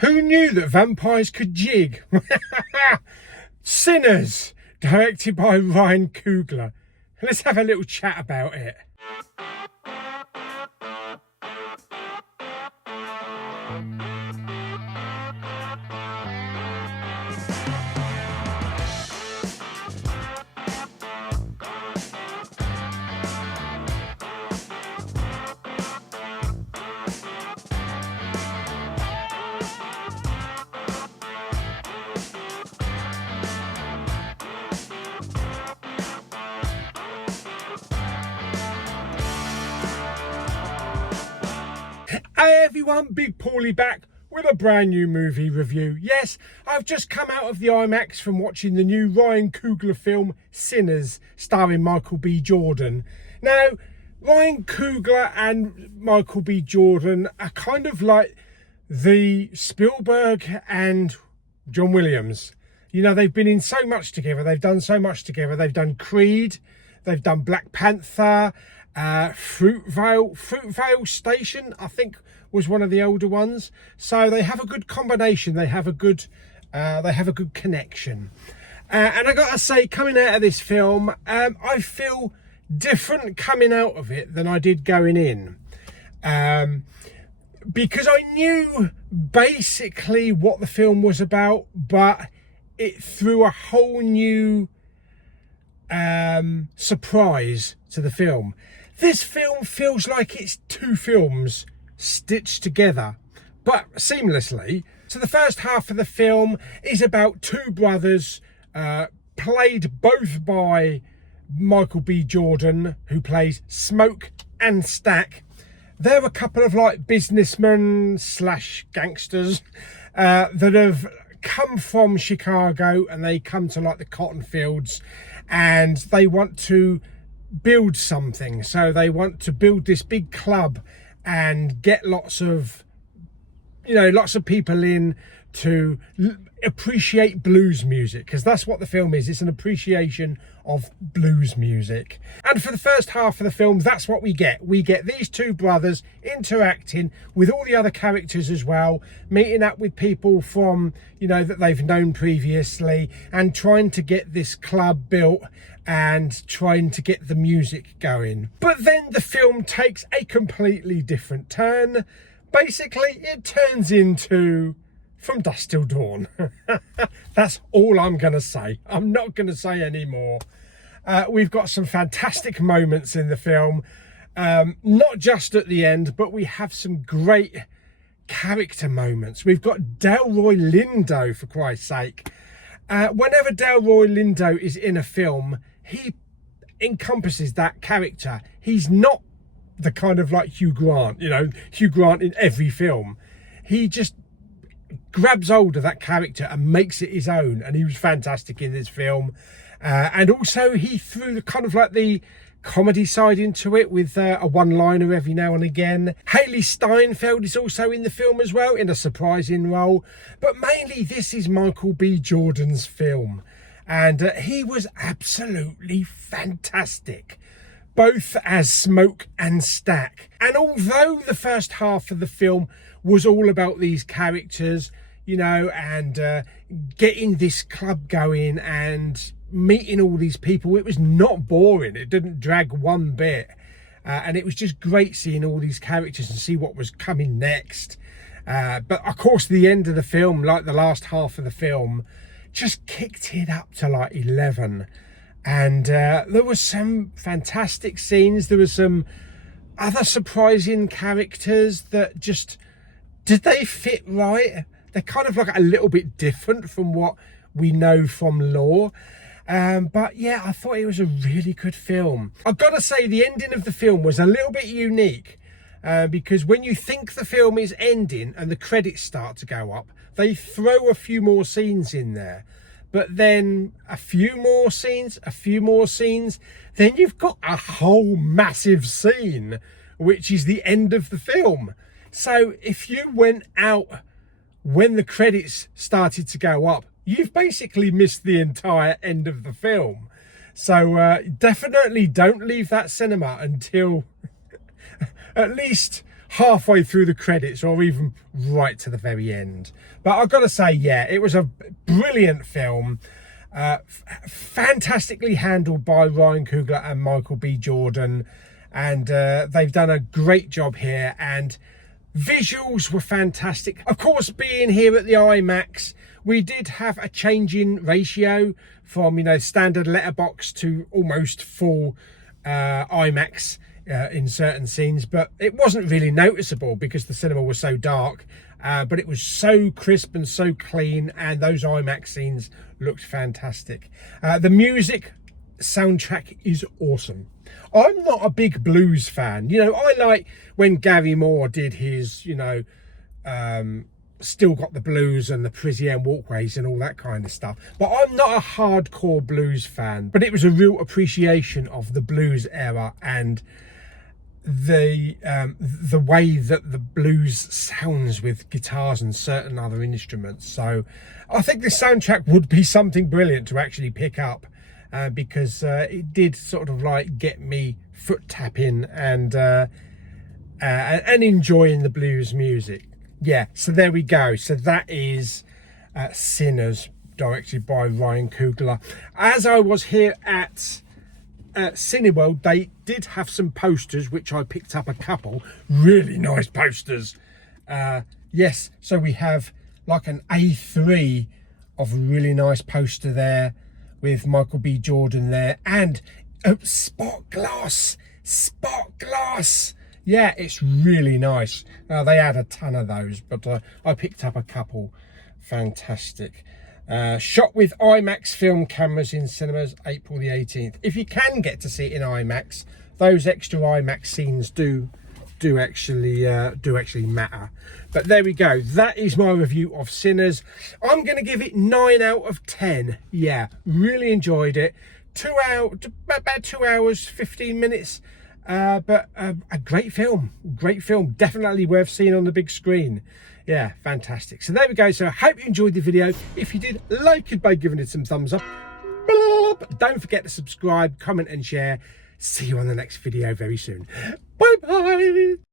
Who knew that vampires could jig? Sinners, directed by Ryan Coogler. Let's have a little chat about it. Hey everyone, Big Pauly back with a brand new movie review. Yes, I've just come out of the IMAX from watching the new Ryan Coogler film Sinners, starring Michael B. Jordan. Now, Ryan Coogler and Michael B. Jordan are kind of like the Spielberg and John Williams. You know, they've been in so much together, they've done so much together. They've done Creed, they've done Black Panther, Fruitvale Station, I think, was one of the older ones. So they have a good combination. They have a good connection. And I gotta say, coming out of this film, I feel different coming out of it than I did going in, because I knew basically what the film was about, but it threw a whole new surprise to the film. This film feels like it's two films stitched together, but seamlessly. So the first half of the film is about two brothers, played both by Michael B. Jordan, who plays Smoke and Stack. They're a couple of like businessmen slash gangsters that have come from Chicago, and they come to like the cotton fields, and they want to build something. So they want to build this big club and get lots of people in to appreciate blues music, because that's what the film is. It's an appreciation of blues music. And for the first half of the film, that's what we get. We get these two brothers interacting with all the other characters as well, meeting up with people from, you know, that they've known previously, and trying to get this club built and trying to get the music going. But then the film takes a completely different turn. Basically, it turns into From Dusk Till Dawn. That's all I'm going to say. I'm not going to say any more. We've got some fantastic moments in the film, not just at the end, but we have some great character moments. We've got Delroy Lindo, for Christ's sake. Whenever Delroy Lindo is in a film, he encompasses that character. He's not the kind of like Hugh Grant, you know, Hugh Grant in every film. He just grabs hold of that character and makes it his own, and he was fantastic in this film. And also he threw the kind of like the comedy side into it with a one-liner every now and again. Haley Steinfeld is also in the film as well, in a surprising role, but mainly this is Michael B. Jordan's film, and he was absolutely fantastic, both as Smoke and Stack. And although the first half of the film was all about these characters, you know, and getting this club going and meeting all these people, it was not boring. It didn't drag one bit, and it was just great seeing all these characters and see what was coming next. But of course, the end of the film, like the last half of the film, just kicked it up to like 11. And there were some fantastic scenes. There were some other surprising characters that just, did they fit right? They're kind of like a little bit different from what we know from lore. But yeah, I thought it was a really good film. I've got to say, the ending of the film was a little bit unique, because when you think the film is ending and the credits start to go up, they throw a few more scenes in there. But then a few more scenes, then you've got a whole massive scene, which is the end of the film. So if you went out when the credits started to go up, you've basically missed the entire end of the film. So definitely don't leave that cinema until at least halfway through the credits or even right to the very end. But I've got to say, yeah, it was a brilliant film. Fantastically handled by Ryan Coogler and Michael B. Jordan, and they've done a great job here, and visuals were fantastic. Of course, being here at the IMAX, we did have a change in ratio from, you know, standard letterbox to almost full IMAX in certain scenes, but it wasn't really noticeable because the cinema was so dark. But it was so crisp and so clean, and those IMAX scenes looked fantastic. The music soundtrack is awesome. I'm not a big blues fan. You know, I like when Gary Moore did his, you know, Still Got the Blues and the Parisienne Walkways and all that kind of stuff. But I'm not a hardcore blues fan. But it was a real appreciation of the blues era and the way that the blues sounds with guitars and certain other instruments. So I think this soundtrack would be something brilliant to actually pick up, because it did sort of like get me foot tapping and enjoying the blues music. Yeah, so there we go. So that is Sinners, directed by Ryan Coogler. As I was here at Cineworld, they did have some posters, which I picked up a couple. Really nice posters. Yes, so we have like an A3 of a really nice poster there with Michael B. Jordan there, and spot glass. Yeah, it's really nice. They had a ton of those, but I picked up a couple. Fantastic. Shot with IMAX film cameras in cinemas, April the 18th. If you can get to see it in IMAX, those extra IMAX scenes do actually matter. But there we go. That is my review of Sinners. I'm going to give it 9 out of 10. Yeah, really enjoyed it. About 2 hours, 15 minutes. But a great film. Definitely worth seeing on the big screen. Yeah, fantastic. So there we go. So I hope you enjoyed the video. If you did, like it by giving it some thumbs up. Don't forget to subscribe, comment and share. See you on the next video very soon. Bye bye.